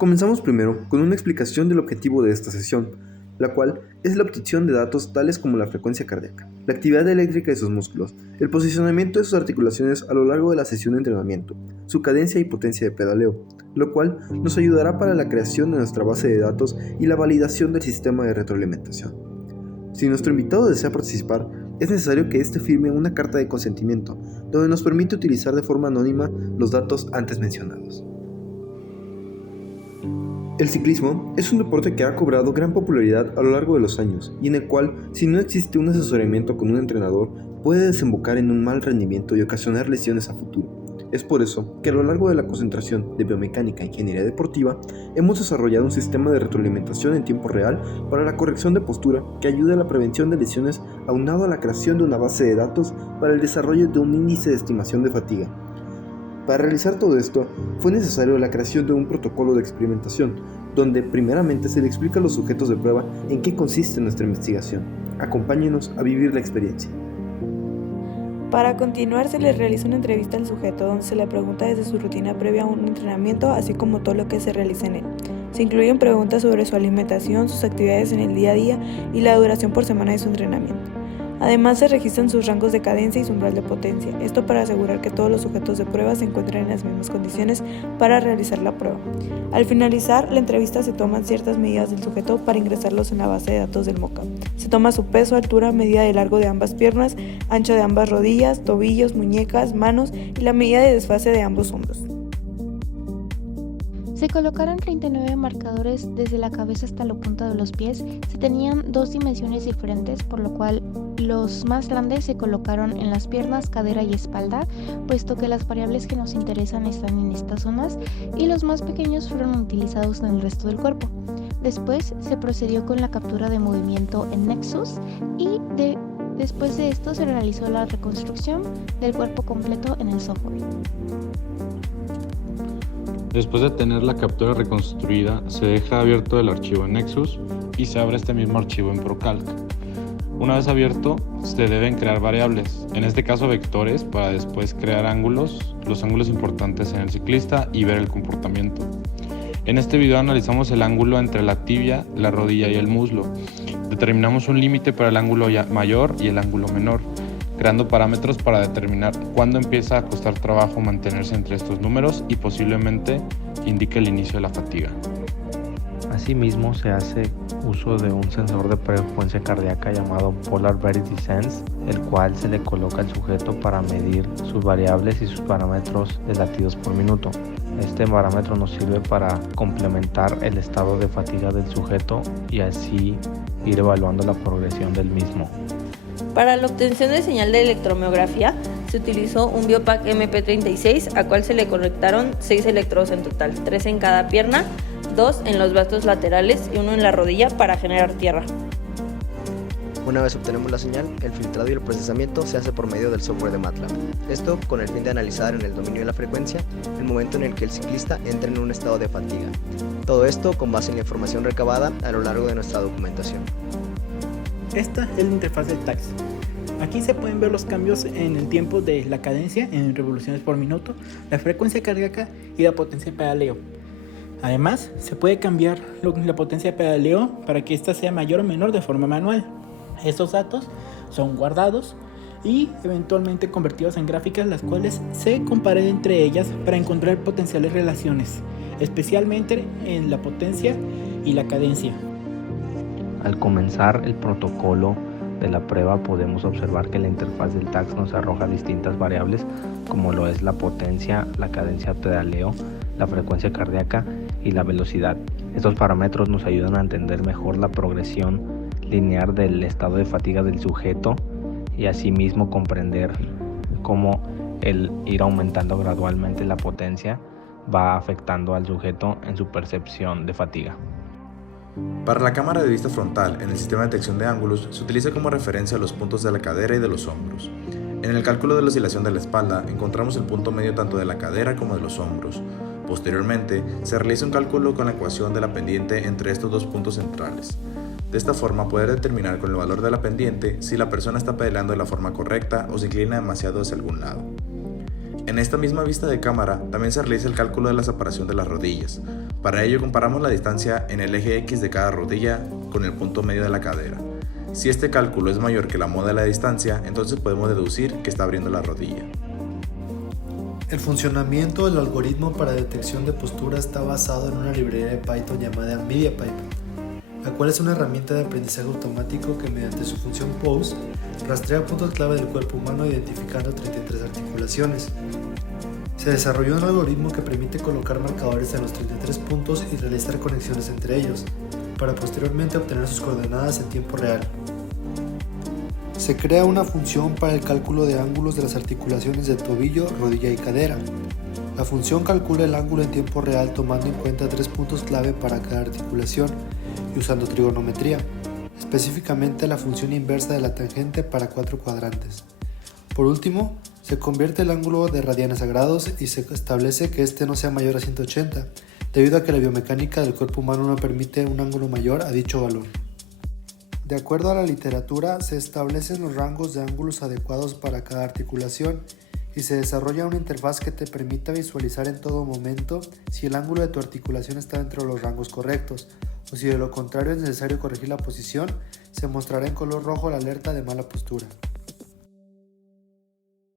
Comenzamos primero con una explicación del objetivo de esta sesión, la cual es la obtención de datos tales como la frecuencia cardíaca, la actividad eléctrica de sus músculos, el posicionamiento de sus articulaciones a lo largo de la sesión de entrenamiento, su cadencia y potencia de pedaleo, lo cual nos ayudará para la creación de nuestra base de datos y la validación del sistema de retroalimentación. Si nuestro invitado desea participar, es necesario que éste firme una carta de consentimiento, donde nos permite utilizar de forma anónima los datos antes mencionados. El ciclismo es un deporte que ha cobrado gran popularidad a lo largo de los años y en el cual, si no existe un asesoramiento con un entrenador, puede desembocar en un mal rendimiento y ocasionar lesiones a futuro. Es por eso que a lo largo de la concentración de biomecánica e ingeniería deportiva hemos desarrollado un sistema de retroalimentación en tiempo real para la corrección de postura que ayuda a la prevención de lesiones aunado a la creación de una base de datos para el desarrollo de un índice de estimación de fatiga. Para realizar todo esto, fue necesario la creación de un protocolo de experimentación, donde primeramente se le explica a los sujetos de prueba en qué consiste nuestra investigación. Acompáñenos a vivir la experiencia. Para continuar, se le realiza una entrevista al sujeto, donde se le pregunta desde su rutina previa a un entrenamiento, así como todo lo que se realiza en él. Se incluyen preguntas sobre su alimentación, sus actividades en el día a día y la duración por semana de su entrenamiento. Además, se registran sus rangos de cadencia y su umbral de potencia, esto para asegurar que todos los sujetos de prueba se encuentren en las mismas condiciones para realizar la prueba. Al finalizar la entrevista se toman ciertas medidas del sujeto para ingresarlos en la base de datos del MOCA. Se toma su peso, altura, medida de largo de ambas piernas, ancho de ambas rodillas, tobillos, muñecas, manos y la medida de desfase de ambos hombros. Se colocaron 39 marcadores desde la cabeza hasta la punta de los pies. Se tenían dos dimensiones diferentes, por lo cual los más grandes se colocaron en las piernas, cadera y espalda, puesto que las variables que nos interesan están en estas zonas, y los más pequeños fueron utilizados en el resto del cuerpo. Después se procedió con la captura de movimiento en Nexus y después de esto se realizó la reconstrucción del cuerpo completo en el software. Después de tener la captura reconstruida, se deja abierto el archivo en Nexus y se abre este mismo archivo en ProCalc. Una vez abierto, se deben crear variables, en este caso vectores, para después crear ángulos, los ángulos importantes en el ciclista y ver el comportamiento. En este video analizamos el ángulo entre la tibia, la rodilla y el muslo. Determinamos un límite para el ángulo mayor y el ángulo menor, creando parámetros para determinar cuándo empieza a costar trabajo mantenerse entre estos números y posiblemente indique el inicio de la fatiga. Asimismo, se hace uso de un sensor de frecuencia cardíaca llamado Polar Verity Sense, el cual se le coloca al sujeto para medir sus variables y sus parámetros de latidos por minuto. Este parámetro nos sirve para complementar el estado de fatiga del sujeto y así ir evaluando la progresión del mismo. Para la obtención de señal de electromiografía se utilizó un Biopac MP36, a cual se le conectaron 6 electrodos en total, 3 en cada pierna, 2 en los brazos laterales y 1 en la rodilla para generar tierra. Una vez obtenemos la señal, el filtrado y el procesamiento se hace por medio del software de MATLAB. Esto con el fin de analizar en el dominio de la frecuencia el momento en el que el ciclista entra en un estado de fatiga. Todo esto con base en la información recabada a lo largo de nuestra documentación. Esta es la interfaz del TACS. Aquí se pueden ver los cambios en el tiempo de la cadencia en revoluciones por minuto, la frecuencia cardíaca y la potencia de pedaleo. Además, se puede cambiar la potencia de pedaleo para que ésta sea mayor o menor de forma manual. Estos datos son guardados y eventualmente convertidos en gráficas, las cuales se comparan entre ellas para encontrar potenciales relaciones, especialmente en la potencia y la cadencia. Al comenzar el protocolo de la prueba podemos observar que la interfaz del TACS nos arroja distintas variables como lo es la potencia, la cadencia de pedaleo, la frecuencia cardíaca y la velocidad. Estos parámetros nos ayudan a entender mejor la progresión lineal del estado de fatiga del sujeto y asimismo comprender cómo el ir aumentando gradualmente la potencia va afectando al sujeto en su percepción de fatiga. Para la cámara de vista frontal en el sistema de detección de ángulos se utiliza como referencia los puntos de la cadera y de los hombros. En el cálculo de la oscilación de la espalda encontramos el punto medio tanto de la cadera como de los hombros. Posteriormente, se realiza un cálculo con la ecuación de la pendiente entre estos dos puntos centrales. De esta forma poder determinar con el valor de la pendiente si la persona está pedaleando de la forma correcta o se inclina demasiado hacia algún lado. En esta misma vista de cámara también se realiza el cálculo de la separación de las rodillas. Para ello comparamos la distancia en el eje X de cada rodilla con el punto medio de la cadera. Si este cálculo es mayor que la moda de la distancia, entonces podemos deducir que está abriendo la rodilla. El funcionamiento del algoritmo para detección de postura está basado en una librería de Python llamada MediaPipe, la cual es una herramienta de aprendizaje automático que mediante su función pose rastrea puntos clave del cuerpo humano identificando 33 articulaciones. Se desarrolló un algoritmo que permite colocar marcadores en los 33 puntos y realizar conexiones entre ellos, para posteriormente obtener sus coordenadas en tiempo real. Se crea una función para el cálculo de ángulos de las articulaciones de tobillo, rodilla y cadera. La función calcula el ángulo en tiempo real tomando en cuenta 3 puntos clave para cada articulación y usando trigonometría, específicamente la función inversa de la tangente para 4 cuadrantes. Por último, se convierte el ángulo de radianes a grados y se establece que este no sea mayor a 180, debido a que la biomecánica del cuerpo humano no permite un ángulo mayor a dicho valor. De acuerdo a la literatura, se establecen los rangos de ángulos adecuados para cada articulación y se desarrolla una interfaz que te permita visualizar en todo momento si el ángulo de tu articulación está dentro de los rangos correctos, o si de lo contrario es necesario corregir la posición, se mostrará en color rojo la alerta de mala postura.